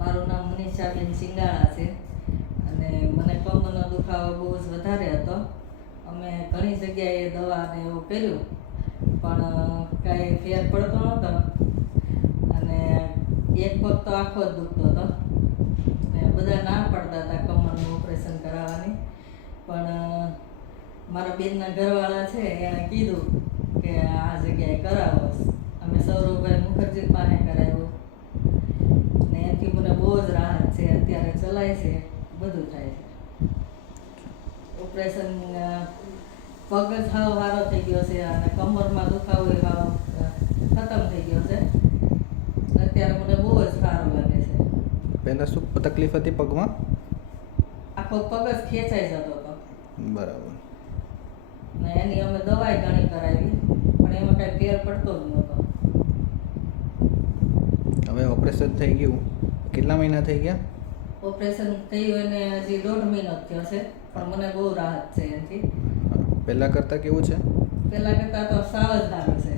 મારું નામ મનીષાબેન સિંગાળા છે અને મને કમરનો દુખાવો બહુ જ વધારે હતો. અમે ઘણી જગ્યાએ દવા ને એવું કર્યું પણ કાંઈ ફેર પડતો નહોતો અને એક પગ તો આખો જ દુખતો હતો ને બધા ના પડતા હતા કમરનું ઓપરેશન કરાવવાની. પણ મારા બેનના ઘરવાળા છે એણે કીધું કે આ જગ્યાએ કરાવો. અમે સૌરભભાઈ મુખર્જી પાસે કરાવ્યું ને એનાથી મને બહુ જ રાહત છે. અત્યારે ચલાય છે, બધું થાય છે. ઓપરેશન પગ જ હાવ સારો થઈ ગયો છે અને કમરમાં દુખાવો હાવ ખતમ થઈ ગયો છે. અત્યારે મને બહુ જ સારું લાગે છે. પહેલાં શું તકલીફ હતી પગમાં? આખો પગ જ ખેંચાઈ જતો હતો. બરાબર. ને એની અમે દવાઈ ઘણી કરાવી પણ એમાં કાંઈ ફેર પડતો જ નહોતો. હવે ઓપરેશન થઈ ગયું, કેટલા મહિના થઈ ગયા? ઓપરેશન થયું એને હજી 1.5 મહિનો જ થયો છે પણ મને બહુ રાહત છે એનાથી. પહેલાં કરતાં કેવું છે? પહેલાં કરતાં તો સાવ જ સારું છે.